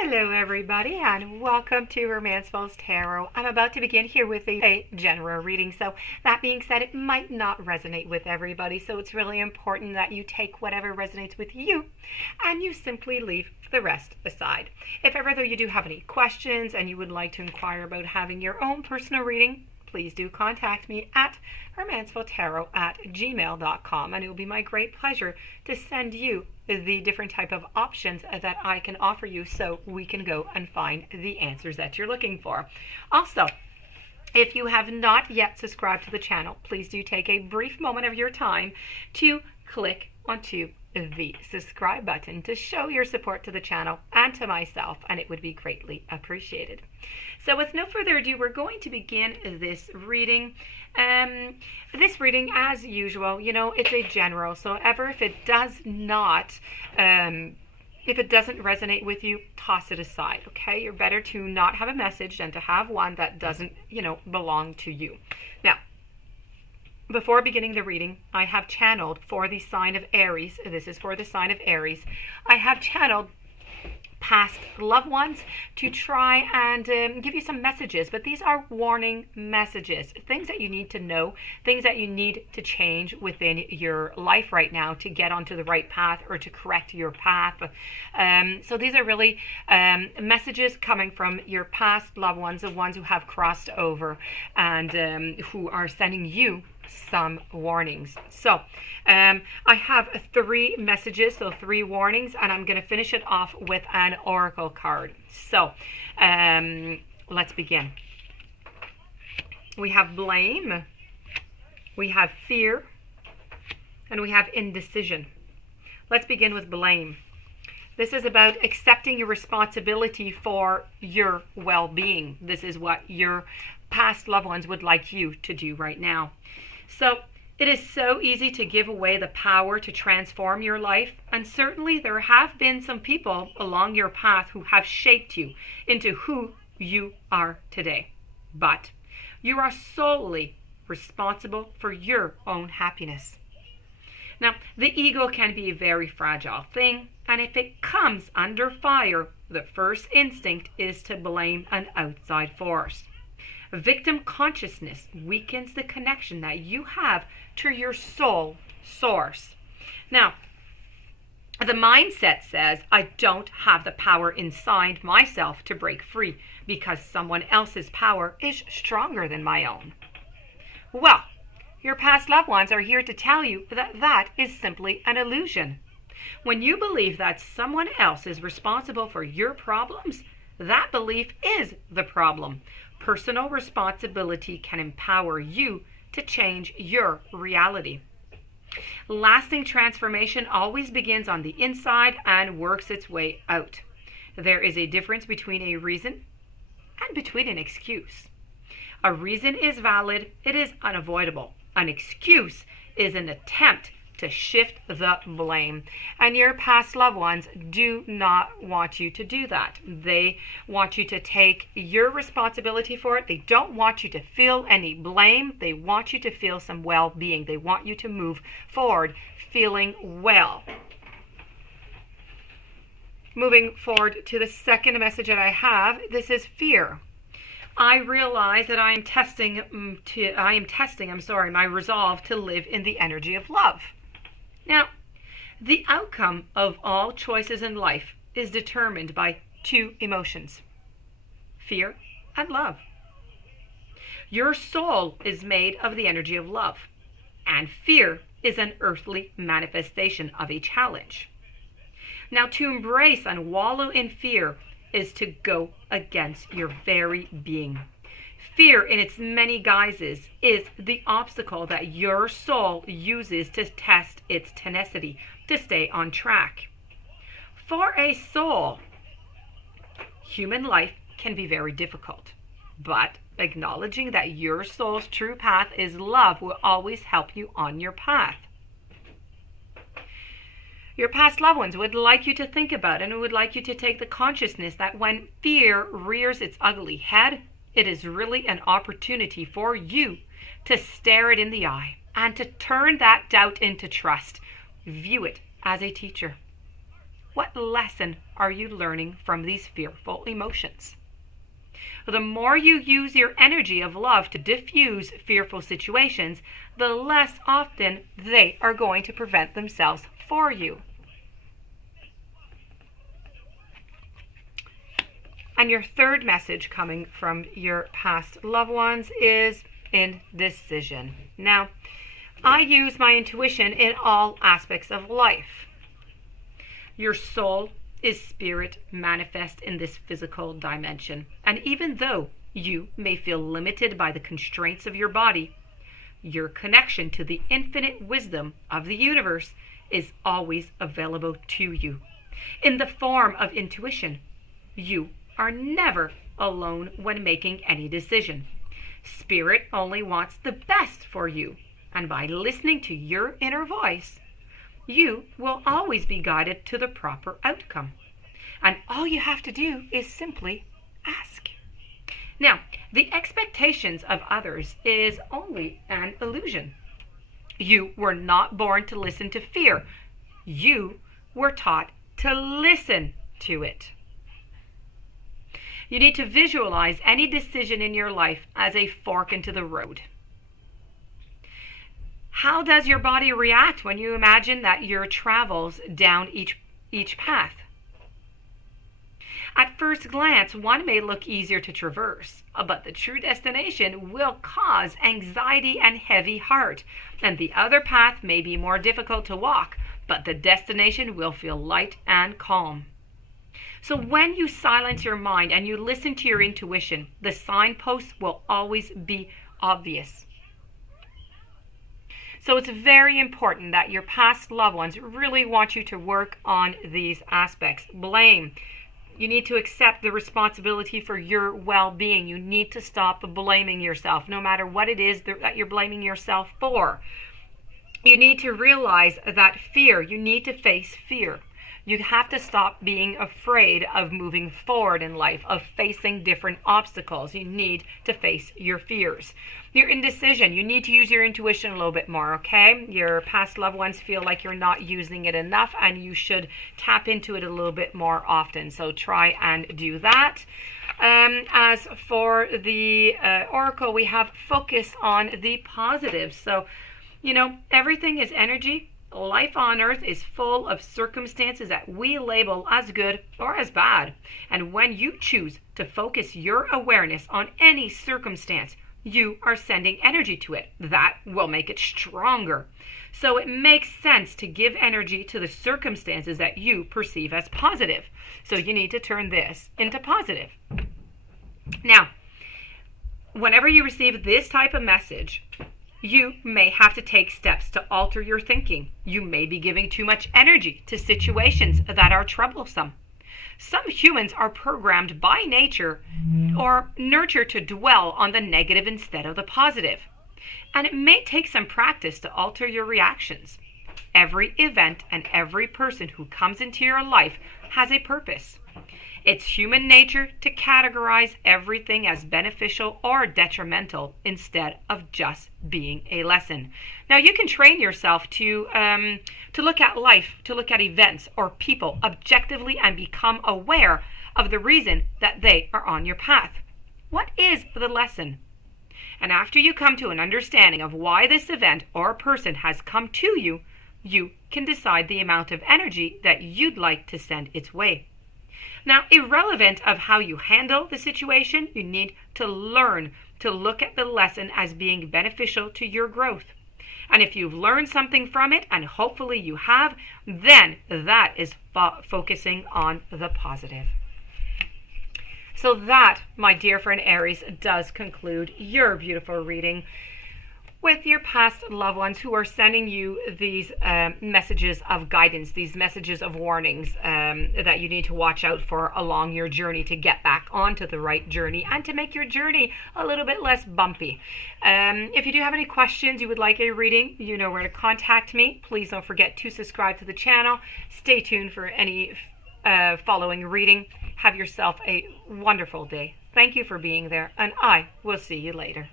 Hello everybody and welcome to Romancefull's Tarot. I'm about to begin here with a general reading, so that being said, it might not resonate with everybody, so it's really important that you take whatever resonates with you and you simply leave the rest aside. If ever though you do have any questions and you would like to inquire about having your own personal reading, please do contact me at romancefulltarot@gmail.com, and it will be my great pleasure to send you the different type of options that I can offer you so we can go and find the answers that you're looking for. Also, if you have not yet subscribed to the channel, please do take a brief moment of your time to click onto the subscribe button to show your support to the channel and to myself, and it would be greatly appreciated. So with no further ado, we're going to begin this reading. This reading, as usual, it's a general, so if it does not if it doesn't resonate with you, toss it aside, okay? You're better to not have a message than to have one that doesn't belong to you. Now, before beginning the reading, I have channeled for the sign of Aries. This is for the sign of Aries. I have channeled past loved ones to try and give you some messages, but these are warning messages, things that you need to know, things that you need to change within your life right now to get onto the right path or to correct your path. So these are really messages coming from your past loved ones, the ones who have crossed over and who are sending you some warnings. So I have 3 messages, so 3 warnings, and I'm going to finish it off with an oracle card. So let's begin. We have blame, we have fear, and we have indecision. Let's begin with blame. This is about accepting your responsibility for your well-being. This is what your past loved ones would like you to do right now. So it is so easy to give away the power to transform your life, and certainly there have been some people along your path who have shaped you into who you are today. But you are solely responsible for your own happiness. Now, the ego can be a very fragile thing, and if it comes under fire, the first instinct is to blame an outside force. Victim consciousness weakens the connection that you have to your soul source. Now, the mindset says, I don't have the power inside myself to break free because someone else's power is stronger than my own. Well, your past loved ones are here to tell you that that is simply an illusion. When you believe that someone else is responsible for your problems, that belief is the problem. Personal responsibility can empower you to change your reality. Lasting transformation always begins on the inside and works its way out. There is a difference between a reason and between an excuse. A reason is valid, it is unavoidable. An excuse is an attempt to shift the blame. And your past loved ones do not want you to do that. They want you to take your responsibility for it. They don't want you to feel any blame. They want you to feel some well-being. They want you to move forward feeling well. Moving forward to the second message that I have, this is fear. I realize that I am testing my resolve to live in the energy of love. Now, the outcome of all choices in life is determined by 2 emotions, fear and love. Your soul is made of the energy of love, and fear is an earthly manifestation of a challenge. Now, to embrace and wallow in fear is to go against your very being. Fear in its many guises is the obstacle that your soul uses to test its tenacity, to stay on track. For a soul, human life can be very difficult, but acknowledging that your soul's true path is love will always help you on your path. Your past loved ones would like you to think about and would like you to take the consciousness that when fear rears its ugly head, it is really an opportunity for you to stare it in the eye and to turn that doubt into trust. View it as a teacher. What lesson are you learning from these fearful emotions? The more you use your energy of love to diffuse fearful situations, the less often they are going to prevent themselves for you. And your third message coming from your past loved ones is indecision. Now, I use my intuition in all aspects of life. Your soul is spirit manifest in this physical dimension. And even though you may feel limited by the constraints of your body, your connection to the infinite wisdom of the universe is always available to you. In the form of intuition, you are never alone when making any decision. Spirit only wants the best for you, and by listening to your inner voice, you will always be guided to the proper outcome. And all you have to do is simply ask. Now, the expectations of others is only an illusion. You were not born to listen to fear. You were taught to listen to it. You need to visualize any decision in your life as a fork into the road. How does your body react when you imagine that your travels down each path? At first glance, one may look easier to traverse, but the true destination will cause anxiety and heavy heart, and the other path may be more difficult to walk, but the destination will feel light and calm. So when you silence your mind and you listen to your intuition, the signposts will always be obvious. So it's very important that your past loved ones really want you to work on these aspects. Blame. You need to accept the responsibility for your well-being. You need to stop blaming yourself, no matter what it is that you're blaming yourself for. You need to realize that fear, you need to face fear. You have to stop being afraid of moving forward in life, of facing different obstacles. You need to face your fears. Your indecision, you need to use your intuition a little bit more, okay? Your past loved ones feel like you're not using it enough, and you should tap into it a little bit more often. So try and do that. As for the oracle, we have focus on the positives. So, everything is energy. Life on earth is full of circumstances that we label as good or as bad. And when you choose to focus your awareness on any circumstance, you are sending energy to it. That will make it stronger. So it makes sense to give energy to the circumstances that you perceive as positive. So you need to turn this into positive. Now, whenever you receive this type of message, you may have to take steps to alter your thinking. You may be giving too much energy to situations that are troublesome. Some humans are programmed by nature or nurtured to dwell on the negative instead of the positive. And it may take some practice to alter your reactions. Every event and every person who comes into your life has a purpose. It's human nature to categorize everything as beneficial or detrimental instead of just being a lesson. Now, you can train yourself to look at life, to look at events or people objectively and become aware of the reason that they are on your path. What is the lesson? And after you come to an understanding of why this event or person has come to you, you can decide the amount of energy that you'd like to send its way. Now, irrelevant of how you handle the situation, you need to learn to look at the lesson as being beneficial to your growth. And if you've learned something from it, and hopefully you have, then that is focusing on the positive. So that, my dear friend Aries, does conclude your beautiful reading with your past loved ones who are sending you these messages of guidance, these messages of warnings that you need to watch out for along your journey to get back onto the right journey and to make your journey a little bit less bumpy. If you do have any questions, you would like a reading, you know where to contact me. Please don't forget to subscribe to the channel. Stay tuned for any following reading. Have yourself a wonderful day. Thank you for being there, and I will see you later.